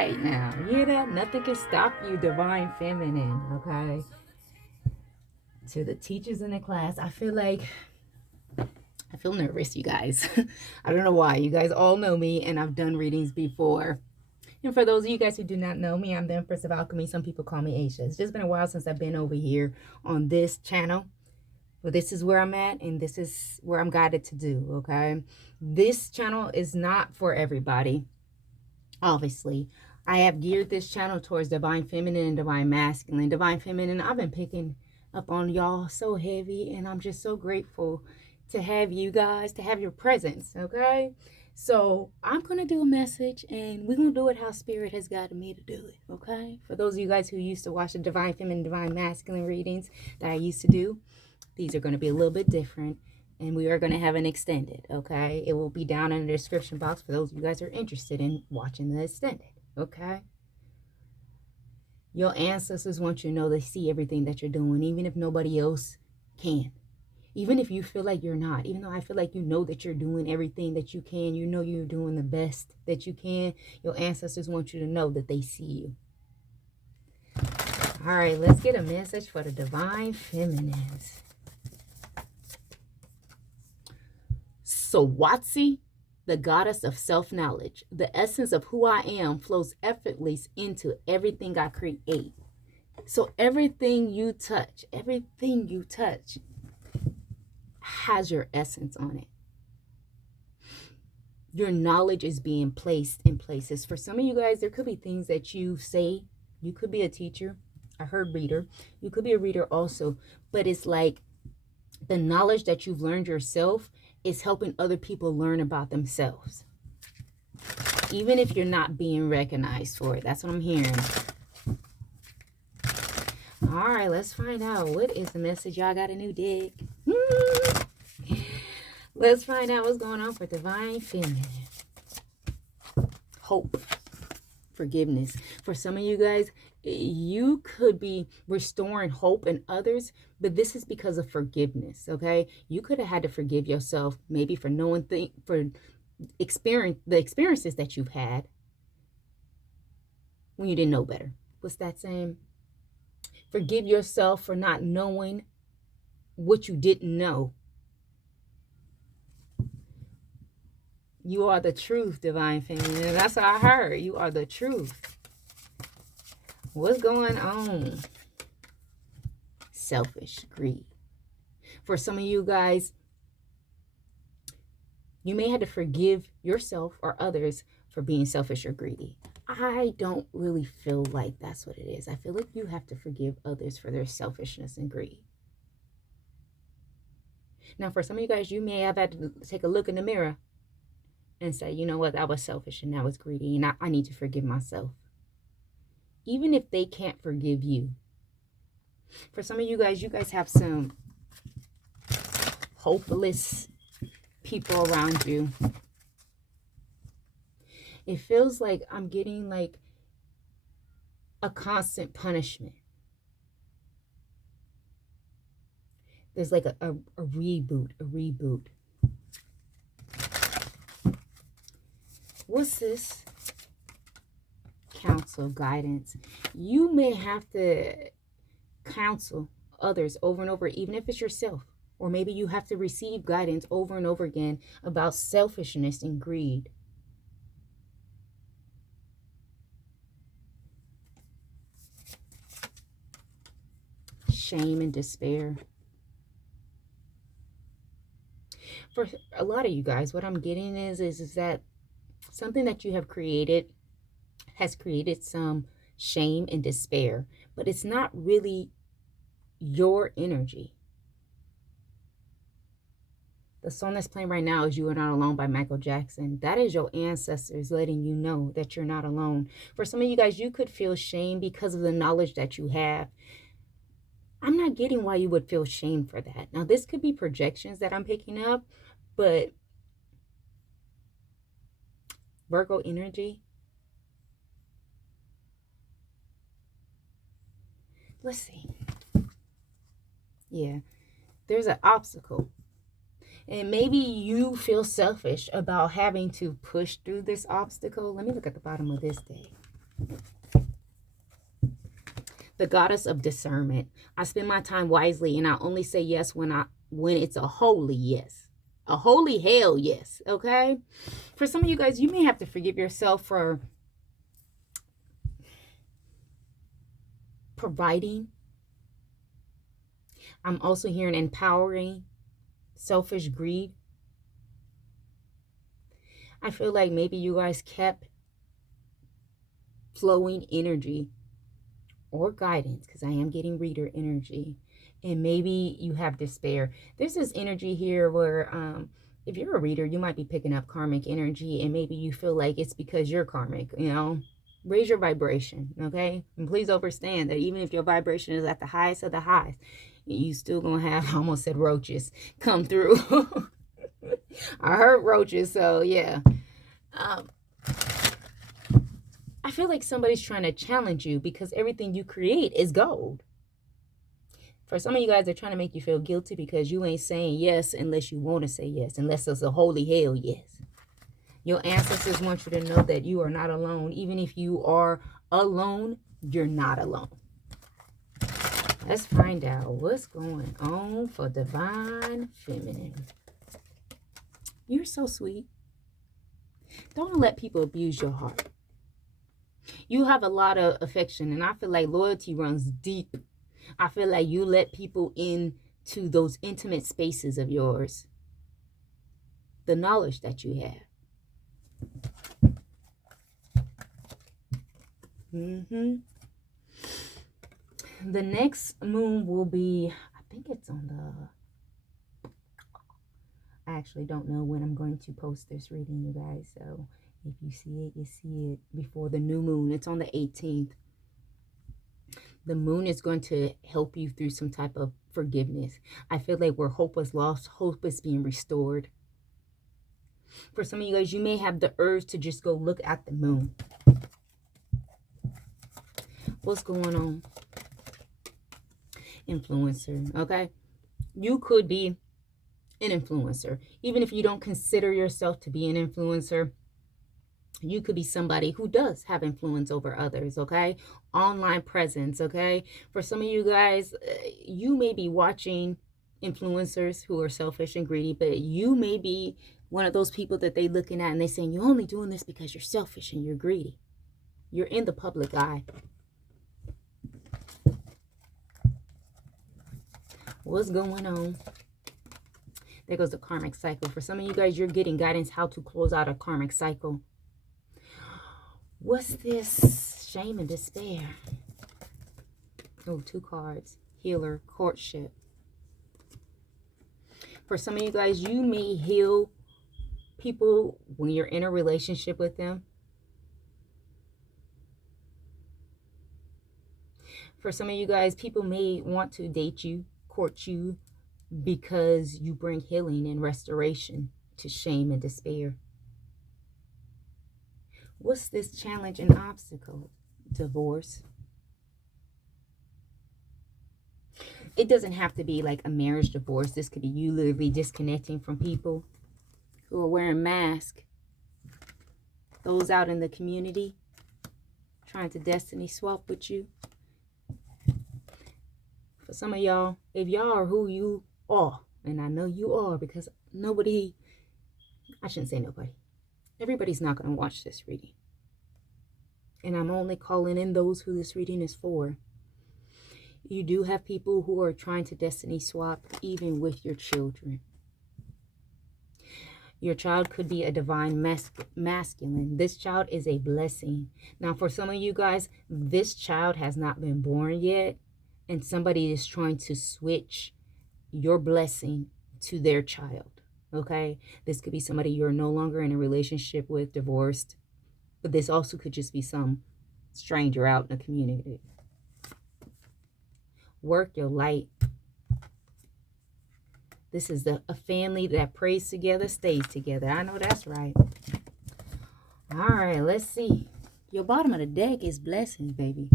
right now. You hear that? Nothing can stop you, divine feminine, okay? To the teachers in the class, I feel nervous, you guys. I don't know why. You guys all know me, and I've done readings before. And for those of you guys who do not know me, I'm the Empress of Alchemy. Some people call me Aisha. It's just been a while since I've been over here on this channel. But this is where I'm at, and this is where I'm guided to do, okay? This channel is not for everybody, obviously. I have geared this channel towards divine feminine and divine masculine. Divine feminine, I've been picking up on y'all so heavy, and I'm just so grateful to have you guys, to have your presence, okay? So I'm going to do a message, and we're going to do it how Spirit has guided me to do it, okay? For those of you guys who used to watch the divine feminine, divine masculine readings that I used to do, these are going to be a little bit different, and we are going to have an extended, okay? It will be down in the description box for those of you guys who are interested in watching the extended, okay? Your ancestors want you to know they see everything that you're doing, even if nobody else can. Even if you feel like you're not, even though I feel like you know that you're doing everything that you can, you know you're doing the best that you can, your ancestors want you to know that they see you. All right, let's get a message for the divine feminines. Sawatsi, the goddess of self-knowledge. The essence of who I am flows effortlessly into everything I create. So everything you touch has your essence on it. Your knowledge is being placed in places. For some of you guys, there could be things that you say. You could be a teacher. I heard reader. You could be a reader also. But it's like the knowledge that you've learned yourself is helping other people learn about themselves. Even if you're not being recognized for it. That's what I'm hearing. All right, let's find out. What is the message? Y'all got a new dig? Let's find out what's going on for divine feminine. Hope. Forgiveness. For some of you guys, you could be restoring hope in others, but this is because of forgiveness, okay? You could have had to forgive yourself, maybe for knowing for the experiences that you've had when you didn't know better. What's that saying? Forgive yourself for not knowing what you didn't know. You are the truth, divine feminine. That's what I heard. You are the truth. What's going on? Selfish greed. For some of you guys, you may have to forgive yourself or others for being selfish or greedy. I don't really feel like that's what it is. I feel like you have to forgive others for their selfishness and greed. Now, for some of you guys, you may have had to take a look in the mirror and say, you know what, I was selfish and I was greedy, and I need to forgive myself. Even if they can't forgive you. For some of you guys have some hopeless people around you. It feels like I'm getting like a constant punishment. There's like a reboot. What's this? Counsel, guidance. You may have to counsel others over and over, even if it's yourself. Or maybe you have to receive guidance over and over again about selfishness and greed. Shame and despair. For a lot of you guys, what I'm getting is that something that you have created has created some shame and despair, but it's not really your energy. The song that's playing right now is You Are Not Alone by Michael Jackson. That is your ancestors letting you know that you're not alone. For some of you guys, you could feel shame because of the knowledge that you have. I'm not getting why you would feel shame for that. Now, this could be projections that I'm picking up, but Virgo energy. Let's see. Yeah, there's an obstacle. And maybe you feel selfish about having to push through this obstacle. Let me look at the bottom of this deck. The goddess of discernment. I spend my time wisely, and I only say yes when it's a holy yes. A holy hell yes, okay? For some of you guys, you may have to forgive yourself for providing. I'm also hearing empowering, selfish greed. I feel like maybe you guys kept flowing energy or guidance, because I am getting reader energy, and maybe you have despair. There's this energy here where if you're a reader, you might be picking up karmic energy, and maybe you feel like it's because you're karmic, you know. Raise your vibration, okay? And please understand that even if your vibration is at the highest of the highs, you still gonna have, I almost said roaches, come through. I heard roaches, so yeah. I feel like somebody's trying to challenge you because everything you create is gold. For some of you guys, they're trying to make you feel guilty because you ain't saying yes unless you want to say yes, unless it's a holy hell yes. Your ancestors want you to know that you are not alone. Even if you are alone, you're not alone. Let's find out what's going on for Divine Feminine. You're so sweet. Don't let people abuse your heart. You have a lot of affection, and I feel like loyalty runs deep. I feel like you let people into those intimate spaces of yours. The knowledge that you have. The next moon will be, I think it's on the, I actually don't know when I'm going to post this reading, you guys. So if you see it, you see it before the new moon. It's on the 18th. The moon is going to help you through some type of forgiveness. I feel like where hope was lost, hope is being restored. For some of you guys, you may have the urge to just go look at the moon. What's going on? Influencer, okay? You could be an influencer. Even if you don't consider yourself to be an influencer, you could be somebody who does have influence over others, okay? Online presence, okay? For some of you guys, you may be watching influencers who are selfish and greedy, but you may be one of those people that they looking at and they saying, you're only doing this because you're selfish and you're greedy. You're in the public eye. What's going on? There goes the karmic cycle. For some of you guys, you're getting guidance how to close out a karmic cycle. What's this? Shame and despair. Oh, 2 cards. Healer, courtship. For some of you guys, you may heal people when you're in a relationship with them. For some of you guys, people may want to date you, court you, because you bring healing and restoration to shame and despair. What's this challenge and obstacle? Divorce. It doesn't have to be like a marriage divorce. This could be you literally disconnecting from people who are wearing masks. Those out in the community trying to destiny swap with you. For some of y'all, if y'all are who you are, and I know you are because nobody, I shouldn't say nobody, everybody's not going to watch this reading. And I'm only calling in those who this reading is for. You do have people who are trying to destiny swap even with your children. Your child could be a divine masculine. This child is a blessing. Now, for some of you guys, this child has not been born yet, and somebody is trying to switch your blessing to their child, okay? This could be somebody you're no longer in a relationship with, divorced, but this also could just be some stranger out in the community. Work your light. This is a family that prays together, stays together. I know that's right. All right, let's see. Your bottom of the deck is blessings, baby.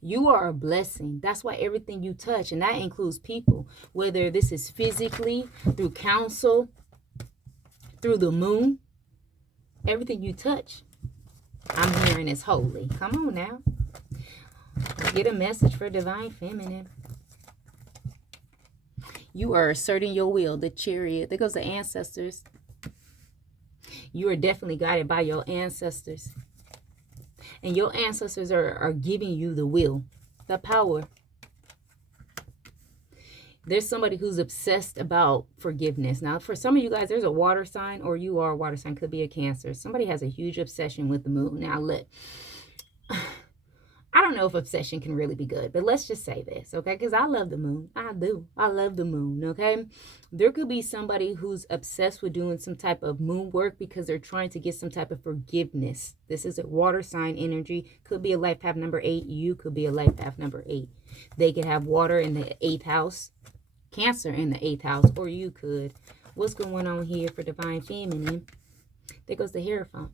You are a blessing. That's why everything you touch, and that includes people, whether this is physically, through counsel, through the moon, everything you touch I'm hearing is holy. Come on now. Get a message for divine feminine. You are asserting your will, the Chariot. There goes the ancestors. You are definitely guided by your ancestors. And your ancestors are giving you the will, the power. There's somebody who's obsessed about forgiveness. Now, for some of you guys, there's a water sign, or you are a water sign, could be a Cancer. Somebody has a huge obsession with the moon. Now, look, I don't know if obsession can really be good, but let's just say this, okay? Because I love the moon. I do. I love the moon, okay? There could be somebody who's obsessed with doing some type of moon work because they're trying to get some type of forgiveness. This is a water sign energy. Could be a life path number 8. You could be a life path number 8. They could have water in the 8th house, Cancer in the 8th house, or you could. What's going on here for divine feminine? There goes the Hierophant.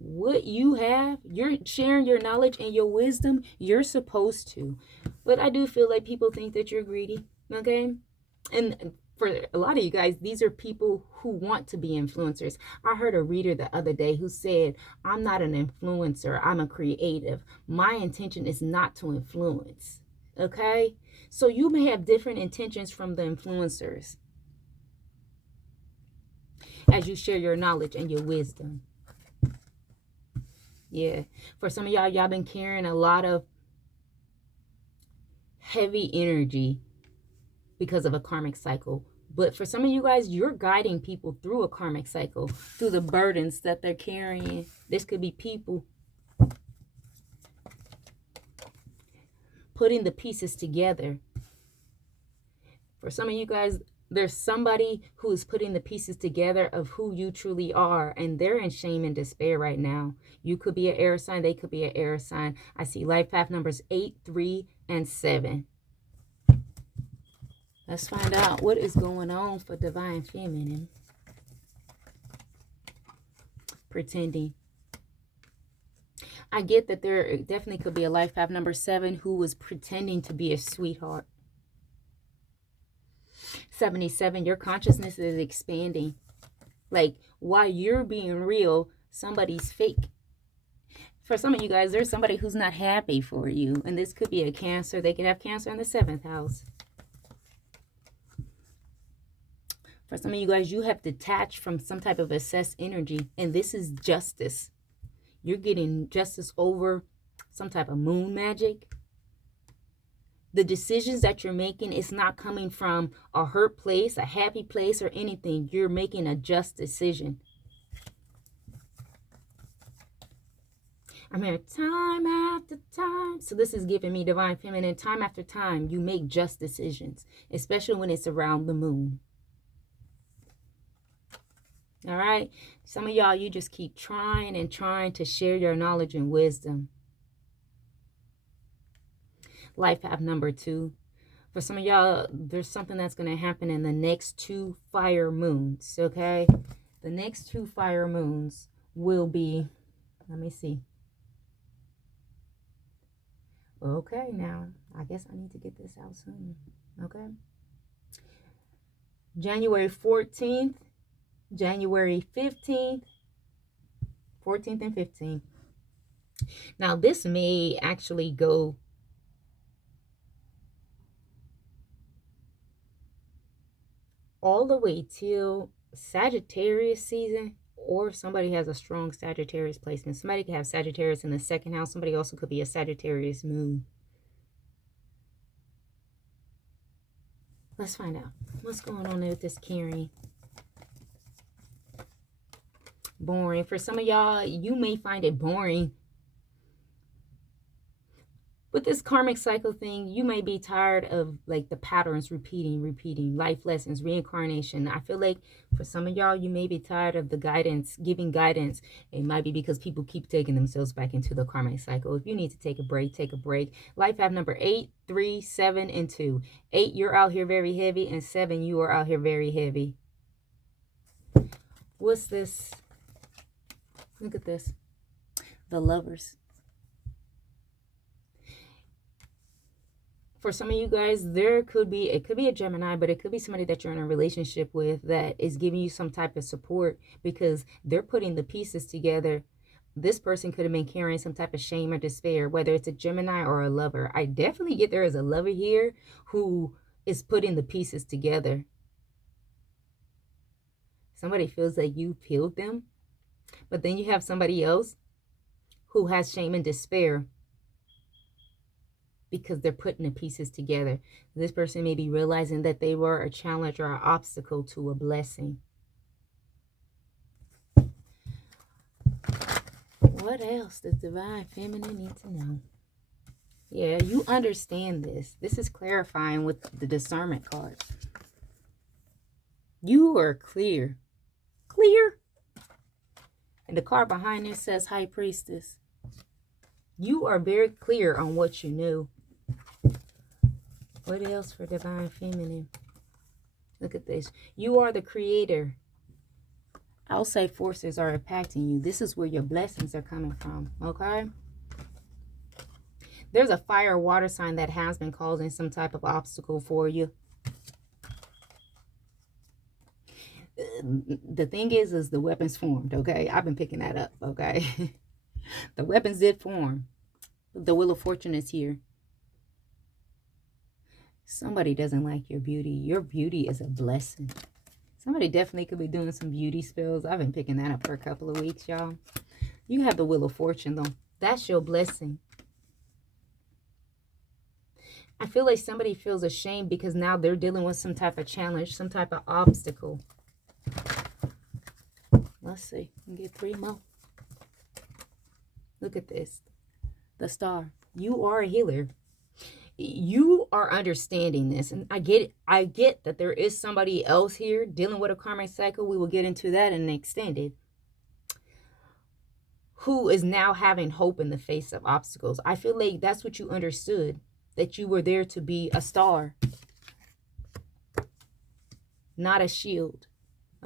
What you have, you're sharing your knowledge and your wisdom, you're supposed to. But I do feel like people think that you're greedy, okay? And for a lot of you guys, these are people who want to be influencers. I heard a reader the other day who said, I'm not an influencer, I'm a creative. My intention is not to influence, okay? So you may have different intentions from the influencers as you share your knowledge and your wisdom. Yeah, for some of y'all been carrying a lot of heavy energy because of a karmic cycle. But for some of you guys, you're guiding people through a karmic cycle, through the burdens that they're carrying. This could be people putting the pieces together. For some of you guys, there's somebody who is putting the pieces together of who you truly are, and they're in shame and despair right now. You could be an air sign. They could be an air sign. I see life path numbers 8, 3, and 7. Let's find out what is going on for divine feminine. Pretending. I get that there definitely could be a life path number 7 who was pretending to be a sweetheart. 77, your consciousness is expanding. Like, while you're being real, somebody's fake. For some of you guys, there's somebody who's not happy for you. And this could be a Cancer. They could have Cancer in the 7th house. For some of you guys, you have detached from some type of obsessed energy. And this is justice. You're getting justice over some type of moon magic. The decisions that you're making is not coming from a hurt place, a happy place, or anything. You're making a just decision. I'm here time after time. So this is giving me divine feminine. Time after time, you make just decisions, especially when it's around the moon. All right. Some of y'all, you just keep trying and trying to share your knowledge and wisdom. Life path number 2. For some of y'all, there's something that's going to happen in the next 2 fire moons, okay? The next 2 fire moons will be, let me see. Okay, now, I guess I need to get this out soon, okay? January 14th, January 15th, 14th and 15th. Now, this may actually go all the way till Sagittarius season, or if somebody has a strong Sagittarius placement. Somebody could have Sagittarius in the 2nd house. Somebody also could be a Sagittarius moon. Let's find out what's going on with this carrying. Boring. For some of y'all, you may find it boring. With this karmic cycle thing, you may be tired of like the patterns repeating, life lessons, reincarnation. I feel like for some of y'all, you may be tired of the guidance, giving guidance. It might be because people keep taking themselves back into the karmic cycle. If you need to take a break, take a break. Life path number 8, 3, 7, and 2. 8, you're out here very heavy, and 7, you are out here very heavy. What's this? Look at this. The Lovers. For some of you guys, it could be a Gemini, but it could be somebody that you're in a relationship with that is giving you some type of support because they're putting the pieces together. this person could have been carrying some type of shame or despair, whether it's a Gemini or a lover. I definitely get there is a lover here who is putting the pieces together. Somebody feels that you've healed them, but then you have somebody else who has shame and despair because they're putting the pieces together. This person may be realizing that they were a challenge or an obstacle to a blessing. What else does Divine Feminine need to know? Yeah, you understand this. This is clarifying with the discernment card. You are clear. Clear. And the card behind it says High Priestess. You are very clear on what you knew. What else for Divine Feminine? Look at this. You are the creator. I'll say forces are impacting you. This is where your blessings are coming from, okay? There's a fire or water sign that has been causing some type of obstacle for you. The thing is the weapons formed, okay? I've been picking that up, okay? The weapons did form. The Wheel of Fortune is here. Somebody doesn't like your beauty. Your beauty is a blessing. Somebody definitely could be doing some beauty spells. I've been picking that up for a couple of weeks, y'all. You have the Wheel of Fortune, though. That's your blessing. I feel like somebody feels ashamed because now they're dealing with some type of challenge, some type of obstacle. Let's see. Get 3 more. Look at this. The Star. You are a healer. You are understanding this, and I get it. I get that there is somebody else here dealing with a karmic cycle. We will get into that in an extended, who is now having hope in the face of obstacles. I feel like that's what you understood, that you were there to be a star, not a shield.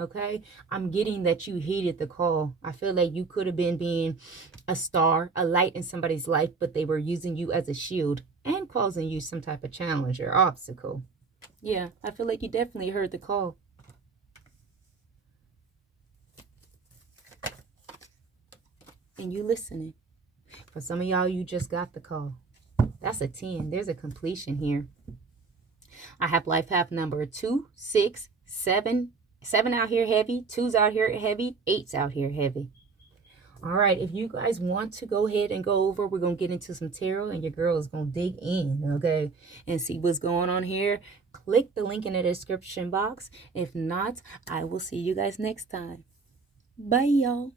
Okay, I'm getting that you heeded the call. I feel like you could have been being a star, a light in somebody's life, but they were using you as a shield and causing you some type of challenge or obstacle. Yeah, I feel like you definitely heard the call. And you listening. For some of y'all, you just got the call. That's a 10. There's a completion here. I have life path number 2, 6, 7. 7 out here heavy, 2's out here heavy, 8's out here heavy. All right, if you guys want to go ahead and go over, we're going to get into some tarot, and your girl is going to dig in, okay, and see what's going on here. Click the link in the description box. If not, I will see you guys next time. Bye, y'all.